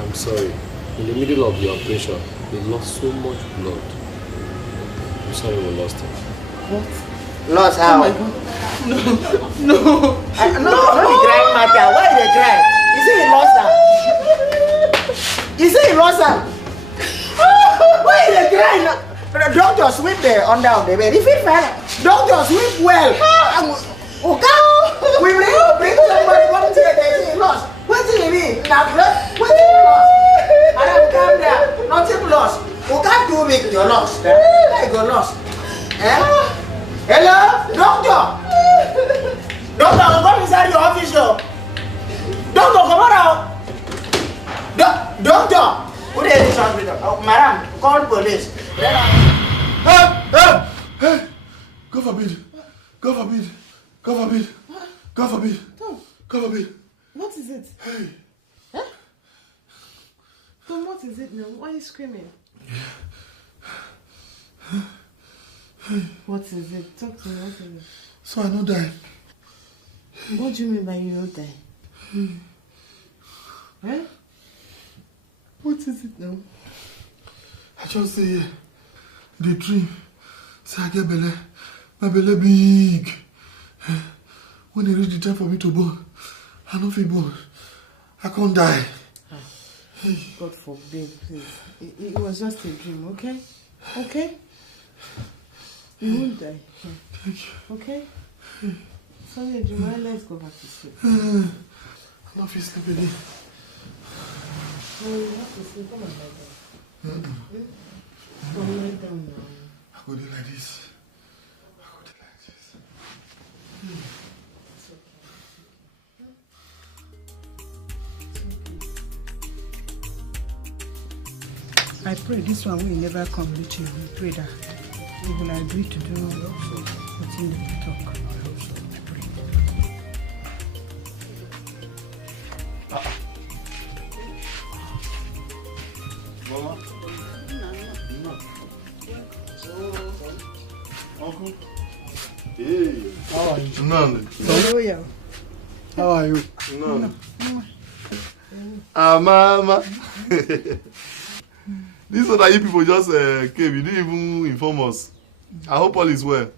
I'm sorry. In the middle of the operation, we lost so much blood. I'm sorry we lost it. What? Lost how? Oh my God. No. No, the crying matter. Why they cry? You say he lost her. You say he lost her. Why they crying? The doctor sweep the under of the bed. If it fell, doctor sweep well. Okay, we bring somebody come to the day. He lost. What do you mean? Now, what do you lost? Madam, calm down. Nothing lost. You can't do big. You're lost. I go lost. Eh? Hello, doctor. Doctor, come inside your office, yo. Doctor, come on out. Doctor, who is this hospital? Oh, madam, call police. Hey! God forbid. God forbid. God forbid. God forbid. God forbid. What is it? Hey. Huh? Tom, what is it now? Why are you screaming? What is it? Talk to me. What is it? So I no die. What do you mean by you no die? Huh? What is it now? I just say the dream. Say I get belly. My belly big. When it reach the time for me to born, I no feel born. I can't die. God forbid, please. It was just a dream, okay? Okay? You won't die. Thank you. Okay? Sorry, Jumai, let's go back to sleep. I'm not feel sleep again. No, you have to sleep. Come on, lie down. Come lie down now. I go do like this. It's okay. I pray this one will never come reach you. We pray that you will agree to do what you talk. I hope so. I pray. Mama? No. Uncle? Hey. How are you? None. Hallelujah. How are you? None. Mama. This one that you people just came. You didn't even inform us. I hope all is well.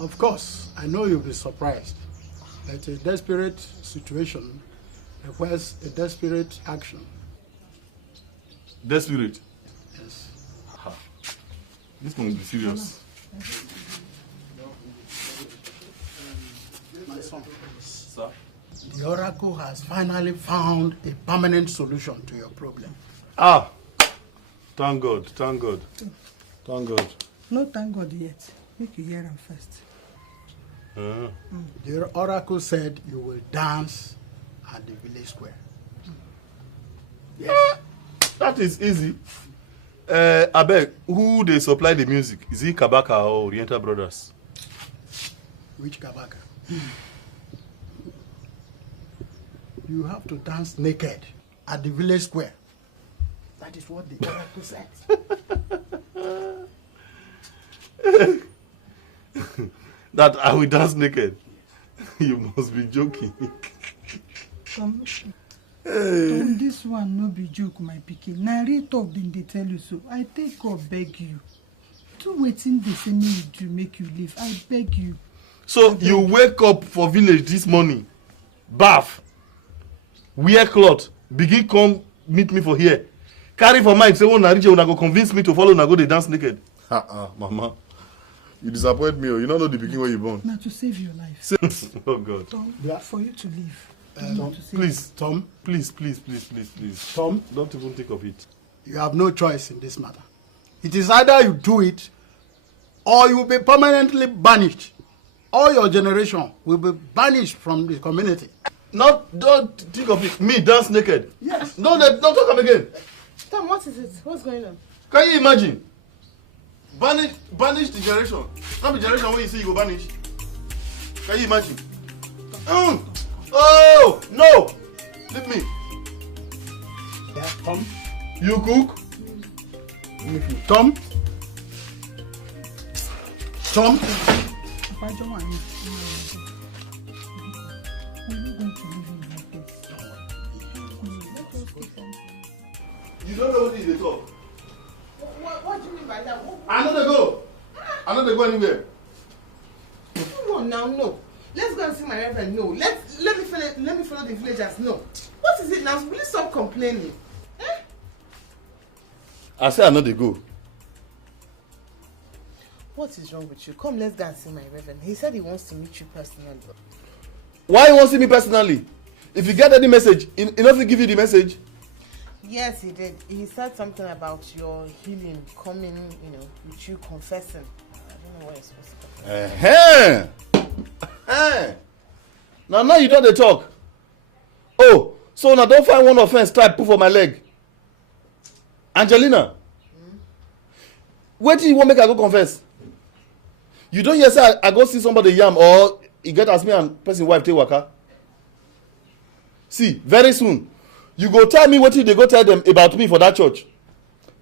Of course, I know you'll be surprised. But a desperate situation requires a desperate action. Desperate? Yes. This one will be serious. My son. Sir? The oracle has finally found a permanent solution to your problem. Ah! Thank God, thank God. Thank God. No, thank God yet. Make you hear him first. The oracle said you will dance at the village square. Yes. That is easy. Abeg, who they supply the music? Is it Kabaka or Oriental Brothers? Which Kabaka? You have to dance naked at the village square. That is what the oracle said. That I will dance naked? You must be joking. Tom, this one no be joke, my pikin. Na real talk dem dey tell you so. I take God beg you. Do wetin dey say me you do make you live. I beg you. So you wake up for village this morning, bath, wear cloth, begin come meet me for here. Carry for mind, say, oh, Narije, una go convince me to follow una go dey dance naked. Mama, you disappoint me. You don't know the beginning where you born. Na to save your life. Oh God. Tom, for you to live. Tom, please, Tom. Please. Tom, don't even think of it. You have no choice in this matter. It is either you do it, or you will be permanently banished. All your generation will be banished from the community. Don't think of it. Me dance naked. Yes. Don't talk up again. Tom, what is it? What's going on? Can you imagine? Banish the generation. Not the generation when you say you go banish. Can you imagine? Oh no! Leave me. Yeah, Tom. You cook? Tom. Tom. We're not going to live in like this. You don't know what is the talk. What do you mean by that? I know they go. I know they go anywhere. Come on now, no. Let's go and see my reverend. No. Let me follow the villagers. No. What is it now? Will you stop complaining? I say I know they go. What is wrong with you? Come, let's go and see my reverend. He said he wants to meet you personally. Why you want to see me personally? If you get any message, he not give you the message. Yes, he did. He said something about your healing coming, with you confessing. I don't know what you're supposed to confess. Now you don't talk. Oh, so now don't find one offense type put for my leg. Angelina, where do you want make I go confess? You don't hear say I go see somebody yam or he get as me and person wife take waka. See, very soon, you go tell me what they go tell them about me for that church.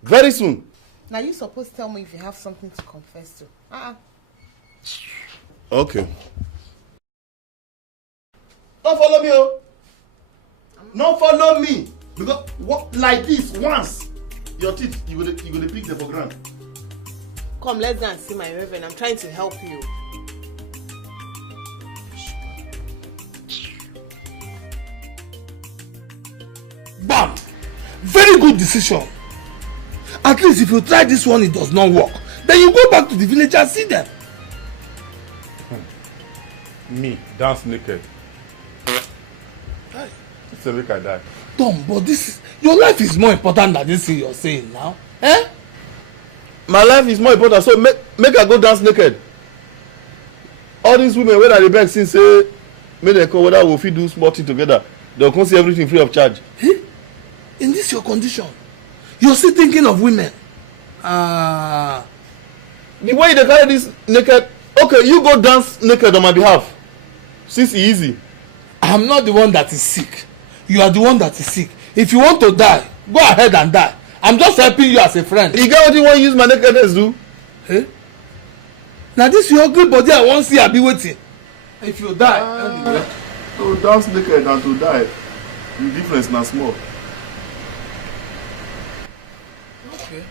Very soon. Now you're supposed to tell me if you have something to confess to. Okay. Don't follow me, oh. Don't follow me. Because like this, once, your teeth, you gonna pick them for granted. Come, let's go and see my reverend. I'm trying to help you. Bam! Very good decision. At least if you try this one, it does not work. Then you go back to the village and see them. Me, dance naked. It's a make I die. Tom, but your life is more important than this thing you're saying now. My life is more important, so make I go dance naked. All these women wey dey beg since say make dem come whether we fit do small thing together, they'll come see everything free of charge. In this your condition, You're still thinking of women. The way they carry this naked, okay, you go dance naked on my behalf. Since it's easy. I'm not the one that is sick. You are the one that is sick. If you want to die, go ahead and die. I'm just helping you as a friend. You get what you want to use my nakedness do? Eh? Now this your ugly body I won't see, I'll be waiting. If you die, anyway. To dance naked and to die, the difference na small. Okay.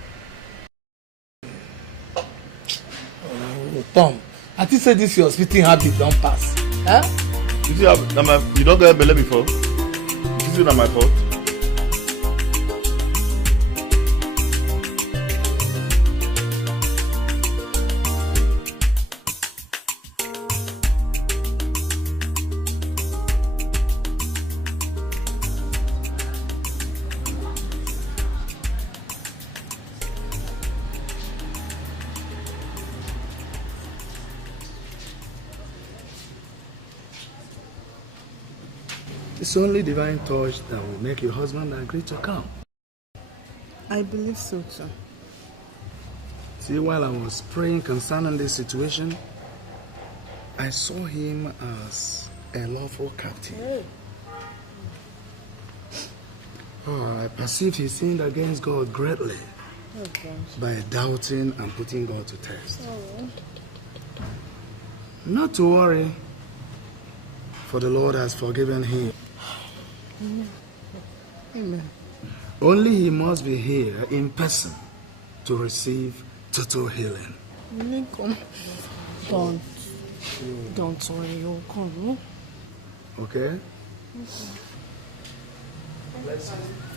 Oh, Tom, I think say this your spitting habit don't pass. Huh? You see, you don't get belly before. This is not my fault. It's only divine touch that will make your husband agree to come. I believe so too. See, while I was praying concerning this situation, I saw him as a lawful captive. I perceived he sinned against God greatly by doubting and putting God to test. Not to worry, for the Lord has forgiven him. Amen. Only he must be here in person to receive total healing. Come. Don't worry, you'll come. Okay?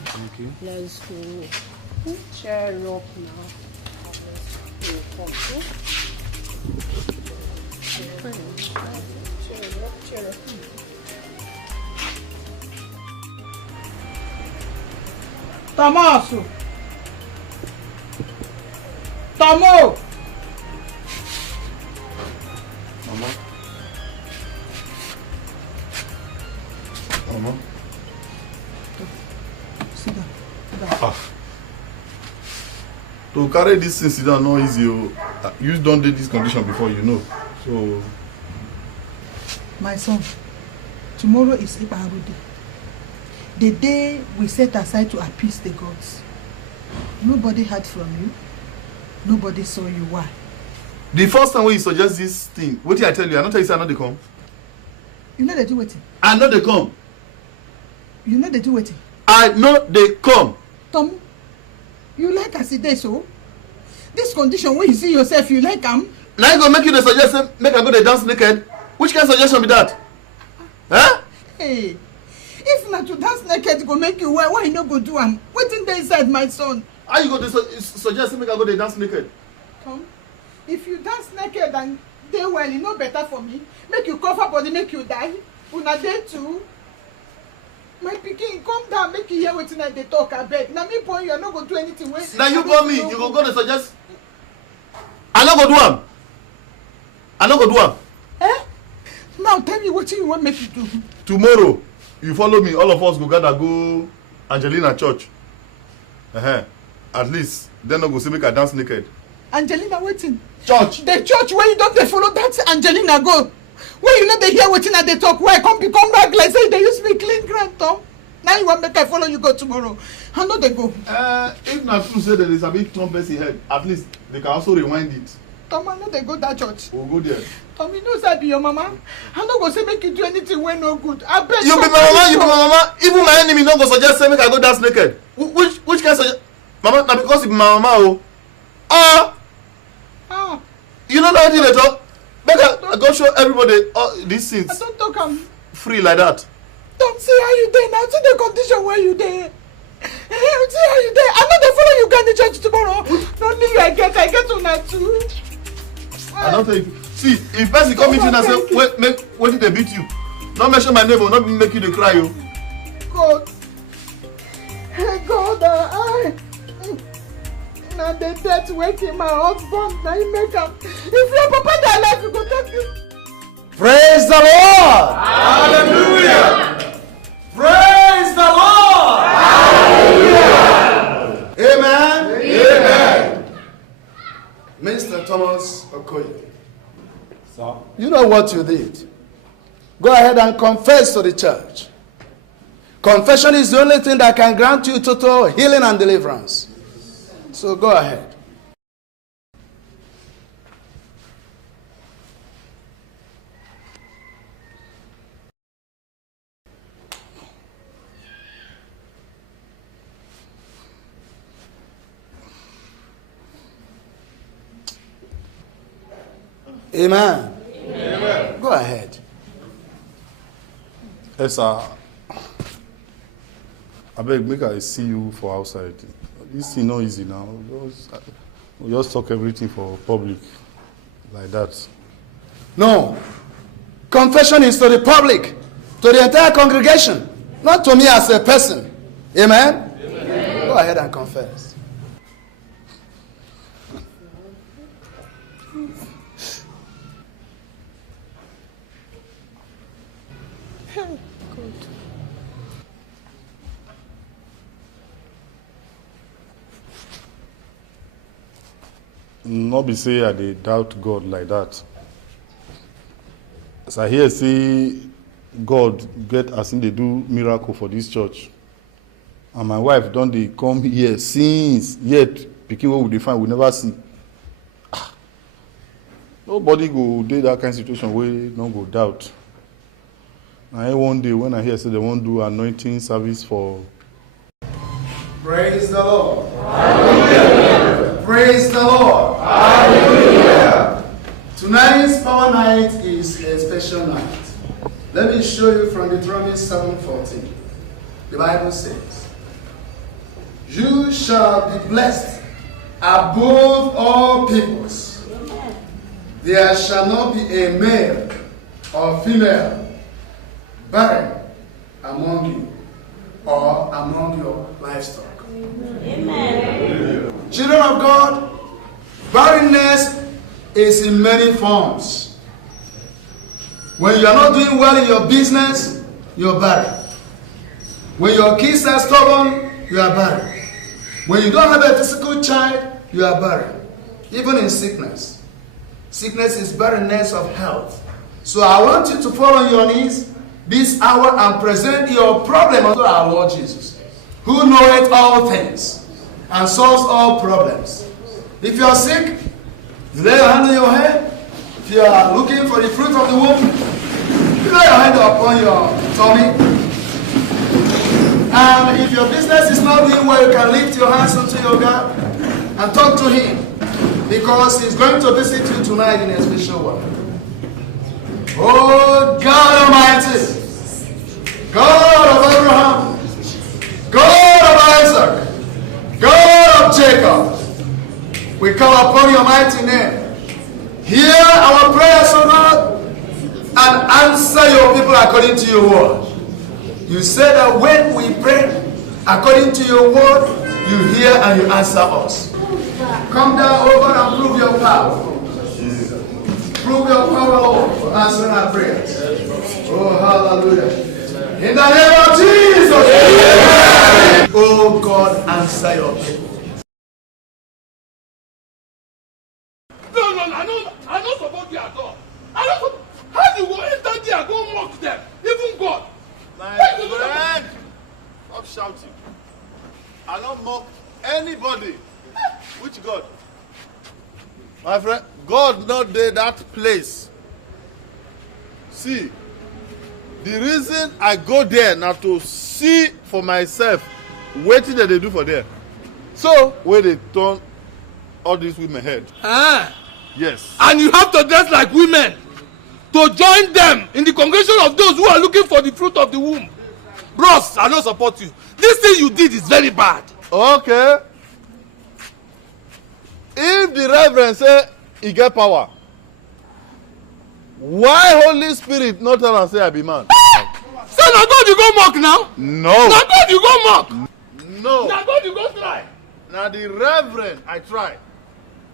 Thank you. Let's go. Cheer up now. Cheer up. Tomaso! Tomo! Mama. Mama. Sit down. To carry this thing sit down not easy. You don't do this condition before, you know. So. My son, tomorrow is Ibaru Day. The day we set aside to appease the gods. Nobody heard from you. Nobody saw you. Why? The first time when you suggest this thing, what did I tell you? I not tell you say I know they come. You know they do waiting. I know they come. You know they do waiting. I know they come. Tom, you like as it is so? This condition where you see yourself, you like Now I go make you the suggestion, make I go the dance naked. Which kind of suggestion be that? Huh? Hey, if not to dance naked go make you well, why you no go do am? Wetin dey inside my son? How you go to suggest make I go the dance naked? Tom, if you dance naked and dey well, e no better for me. Make you cover body, make you die. Una dey too. My pikin, come down, make you hear wetin I dey talk, abeg. Na me born you, I no go do anything wey. Now you born me, you go to suggest. I no go do am. I no go do am. Eh? Now tell me wetin you want make you do. Tomorrow, you follow me, all of us go gather go Angelina church. At least, then I go say make I dance naked. Angelina wetin? Church. The church where you don't dey follow that Angelina go. Where you know they hear wetin I dey talk, where I come become back like say they use me clean ground, Tom. Now you want make I follow you go tomorrow. How no they go? If not true say there is a big Tom person head, at least they can also rewind it. Tom, I know they go that church. We'll go there. Tom, you know say I be your mama. I no go say make you do anything wey no good. I beg you be my mama, you be my mama. Even my enemy no go suggest say make I go dance naked. Which kind suggest? Mama, na because you be my mama you know that thing they talk? Make I go show everybody these things. I don't talk free like that. Don't see how you dey now. See the condition where you dey. See how you dey. I know they follow you go the church tomorrow. Not only you I get una too. I don't tell you. See, if person come meet you and say, wait till they beat you. Not mention my name, not make you dey cry you. God. God, now the death waiting my husband, now you make up. If your papa die alive, you go take you. Praise the Lord! Hallelujah! Praise the Lord! Hallelujah! Amen. Sir? You know what you did. Go ahead and confess to the church. Confession is the only thing that can grant you total healing and deliverance. So go ahead. Amen. Amen. Go ahead. Yes, sir. I beg, make I see you for outside. This thing not easy now. We just talk everything for public like that. No. Confession is to the public, to the entire congregation, not to me as a person. Amen? Amen. Go ahead and confess. Not be say I dey doubt God like that. As I hear say God get as in they do miracle for this church. And my wife don dey come here since yet pikin wey we dey find we never see. Nobody go dey that kind of situation wey no go doubt. Na one day when I hear say they wan do anointing service for. Praise the Lord. Hallelujah. Praise the Lord. Hallelujah. Tonight's power night is a special night. Let me show you from Deuteronomy 7:14. The Bible says, "You shall be blessed above all peoples. There shall not be a male or female barren among you or among your livestock." Amen. Children of God, barrenness is in many forms. When you are not doing well in your business, you are barren. When your kids are stubborn, you are barren. When you don't have a physical child, you are barren. Even in sickness. Sickness is barrenness of health. So I want you to fall on your knees this hour and present your problem unto our Lord Jesus, who knoweth all things and solves all problems. If you are sick, you lay your hand on your head. If you are looking for the fruit of the womb, you lay your hand upon your tummy. And if your business is not doing well, you can lift your hands unto your God and talk to Him, because He's going to visit you tonight in a special way. Oh God Almighty, God of Abraham, God of Isaac, God of Jacob, we call upon your mighty name. Hear our prayers, O God, and answer your people according to your word. You said that when we pray according to your word, you hear and you answer us. Come down, O God, and prove your power. Prove your power, Lord, for answering our prayers. Oh, hallelujah. In the name of Jesus. Amen. Oh, God, answer your people. No, I don't support you at all. How do you go enter there and go mock them? Even God. My friend, stop shouting. I don't mock anybody. Which God? My friend, God not there that place. See, the reason I go there now to see for myself wetin that they do for there. So where they turn all these women head. Yes. And you have to dress like women to join them in the congregation of those who are looking for the fruit of the womb. Bros, I don't support you. This thing you did is very bad. Okay. If the reverend say he get power, why Holy Spirit not tell am say I be man? So na God you go mock now? No. Na God you go mock? No. Na God you go try? Na the reverend I try.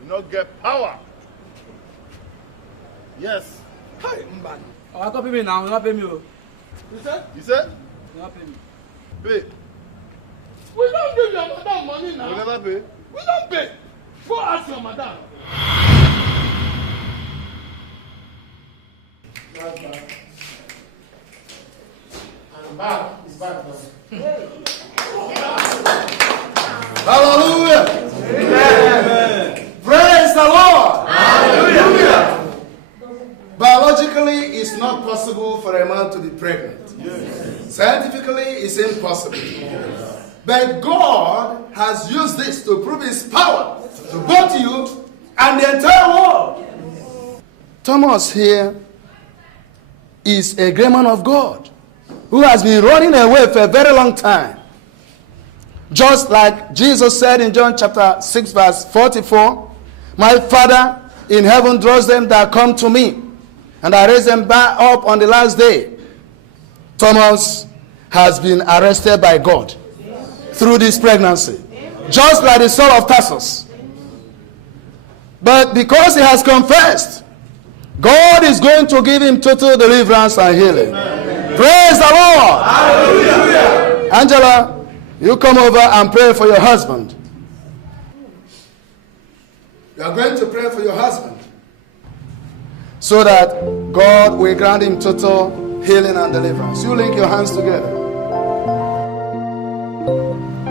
You not get power. Yes. Hey, man. Oh, I can't pay me now. You not pay me. You said? You said? You not pay me. Pay. We don't give your madam money now. You never pay? We don't pay. Go ask your madam. And back is back now. Hallelujah. Amen. Praise the Lord. Hallelujah. Biologically, it's not possible for a man to be pregnant. Yes. Scientifically, it's impossible. Yes. But God has used this to prove his power to both you and the entire world. Thomas here is a great man of God who has been running away for a very long time. Just like Jesus said in John chapter 6 verse 44, my Father in heaven draws them that come to me, and I raise them back up on the last day. Thomas has been arrested by God through this pregnancy, just like the Saul of Tarsus. But because he has confessed, God is going to give him total deliverance and healing. Amen. Praise the Lord. Hallelujah. Angela, you come over and pray for your husband. You are going to pray for your husband so that God will grant him total healing and deliverance. You link your hands together.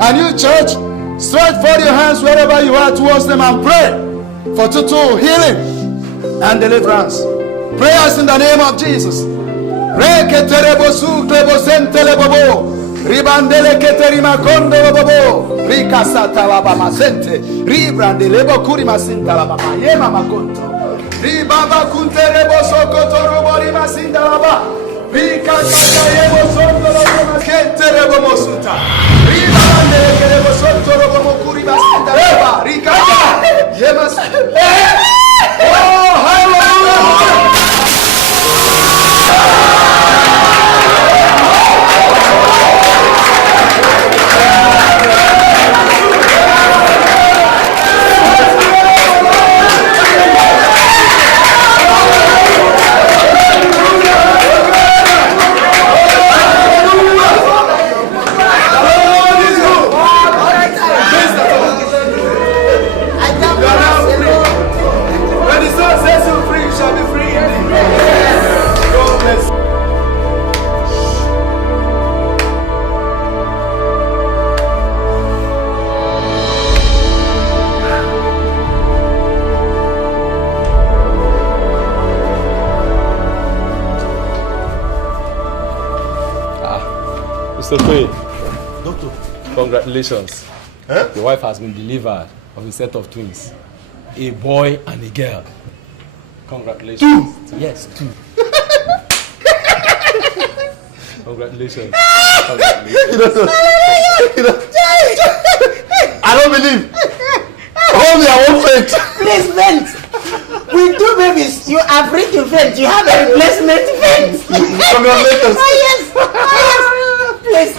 And you, church, stretch forth your hands wherever you are towards them and pray for total healing and deliverance. Prayers in the name of Jesus. Ribandele keterima kondo bobo rika satalaba masente ribrandele kuri masintalaba yema makonto ribaba kunterebo sokoto robori masintalaba rika katayebo sondo robo keterebo mosuta ribandele kerebo sondo robo kuri masintalaba rika yema oh hallelujah. Doctor, congratulations. Huh? Your wife has been delivered of a set of twins, a boy and a girl. Congratulations. 2? Yes, 2. Congratulations. I don't believe. Hold me, I won't faint. Please vent. With 2 babies, you are free to vent. You have a replacement vent. Congratulations. Oh yes. Oh yes. Please.